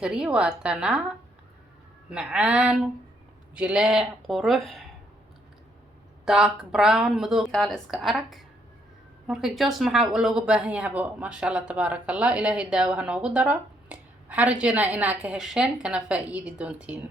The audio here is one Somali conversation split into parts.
كري واتنا معان جلاع قروح دارك براون مذوق قال اسك أرك marka joos maxaa looga baahan yahay ma sha Allah tabaaraka Allah ilaahay daawo ha noogu daro waxaan rajeynaa inaad ka hesheen kana faa'iidi doontiin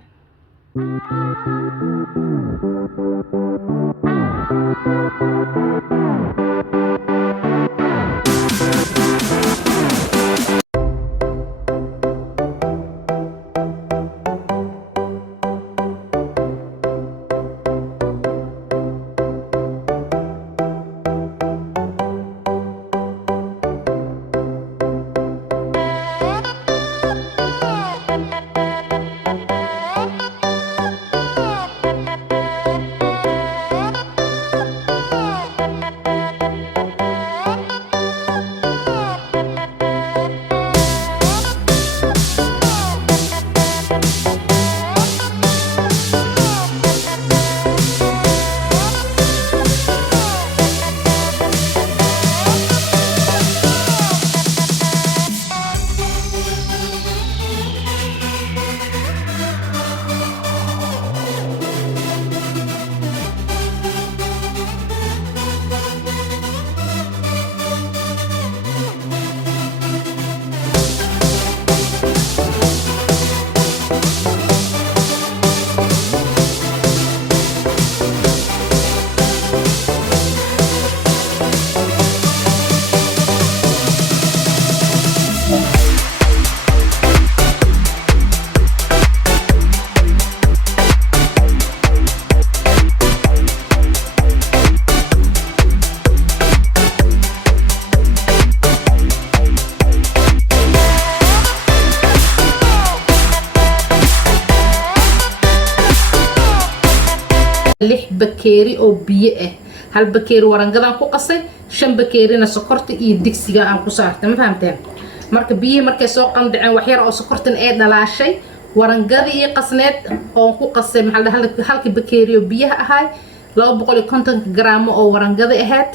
lix bakeeri oo biyo ah hal bakeeri warangadan ku qasay shan bakeerina sokorta iyo digsiga aan ku saartay ma fahamteen marka biyo markay soo qandaceen wax yar oo sokortan ee dhalaashay warangadii iyo qasneed oo ku qasay maxaa halka bakeeri oo biyaha ahay 250 gram oo warangada ahayd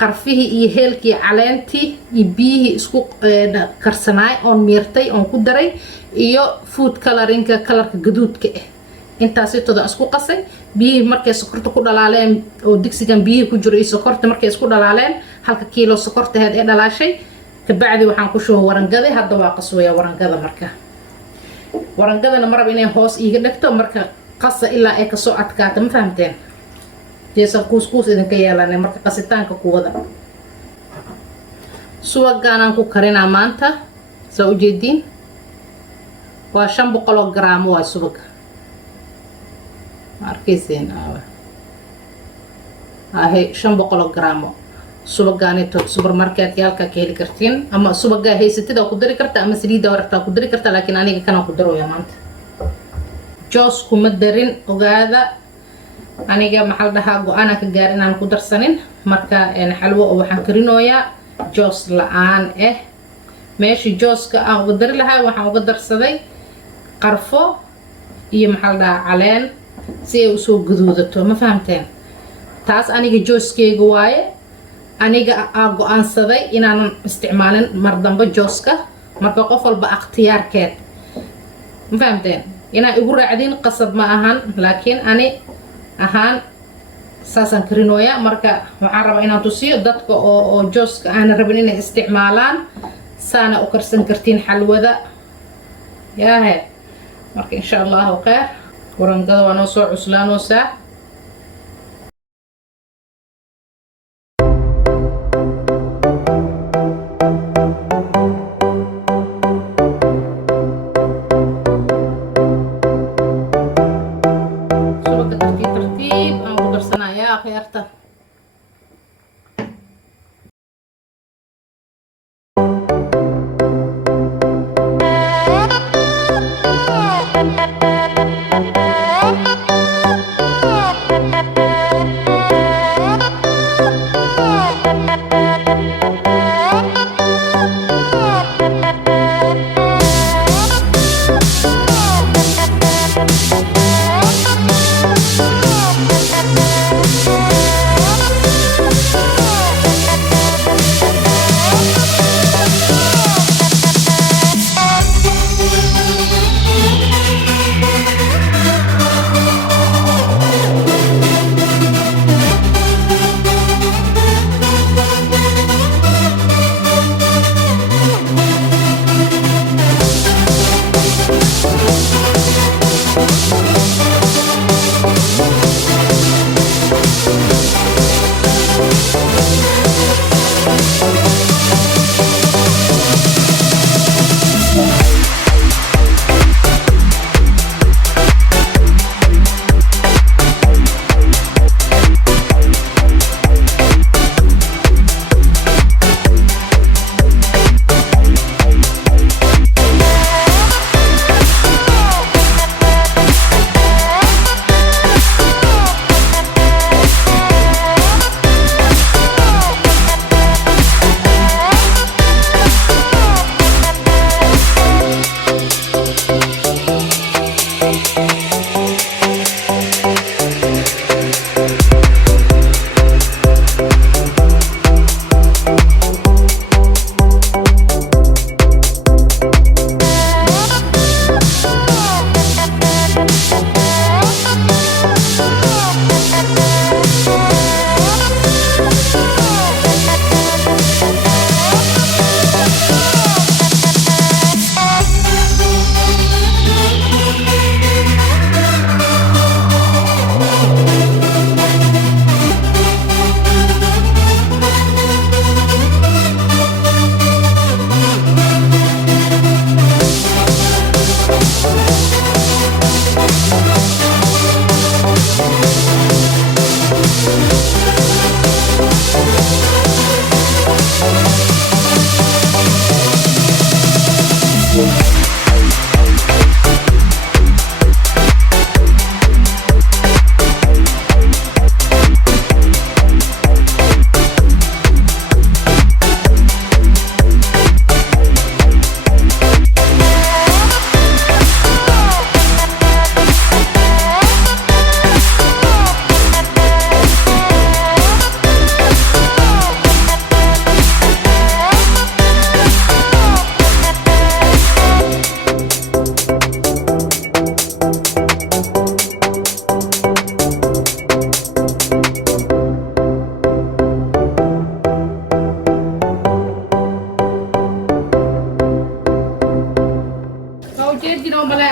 qarfihii iyo heelkii caleentii iyo biyihii isku karsanaay oo miirtay oo ku daray iyo food colorinka kalarka gaduudka ah intaasi toda isku qasay biyihii markay sokorta ku dhalaaleen oo digsigan biyihii ku jiro iyo sokorta markay isku dhalaaleen halka kiilo sokorta ahayd ee dhalaashay ka bacdi waxaan ku shubay warangada hadda waa qaswaya warangada marka warangadana marab inay hoos iiga dhigto marka qasa ilaa ay ka soo adkaato ma fahamteen jeesa kuus idinka yeelanay marka qasitaanka ku wada suwagaan ku karinaa maanta soo ujeedin waa 500 gram waa subag arkaysiin ahe 500 gram subagaanito supermarket yaalka ka heli kartiin ama subaga haysatida ku dari kartaa ama saliida warta ku dari kartaa laakiin aniga kana ku daro maanta joos kuma darin ogaada aniga maxal dhahaa go'aan ka gaar inaan ku darsanin marka xalwo oo waxaan karinooyaa joos la'aan meeshii jooska aan uga dari lahaa waxaan uga darsaday qarfo iyo maxal dhahaa caleen si ay u soo guduudato ma fahamteen taas aniga jooskeyga waaye aniga aan go'aansaday inaan isticmaalin mar dambe jooska marka qof walba ikhtiyaarkeed ma fahamteen inaa igu raacdin qasab ma ahan laakiin ani ahaan saasan karinooya marka waxaan rabaa inaan tusiyo dadka oo jooska aan rabin inay isticmaalaan saana u karsan kartiin xalwada yaahe marka insha Allah khayr warangada waa noo soo cuslaanoosaa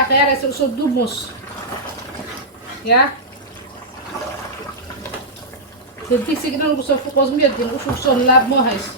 خيار يصير دوموس يا تدي سيجنال وصل فوق وزمية دين وش وصل لاب مو هيس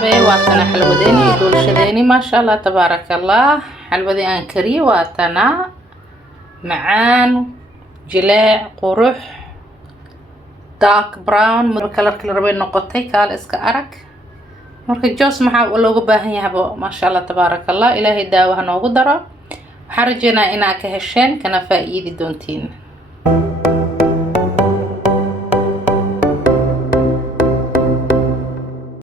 دير واتنا حلوديني دول شديني ما شاء الله تبارك الله. حلودي أن كري واتنا معان جلاع قروح دارك براون كلر ربين نقطي كال اسك أرك مركا جوس maxaa loogu baahan yahay ما شاء الله تبارك الله. إلهي daawaha noogu daro. waxaan rajeynaa inaa ka hesheen kana faa'iidi doontiin.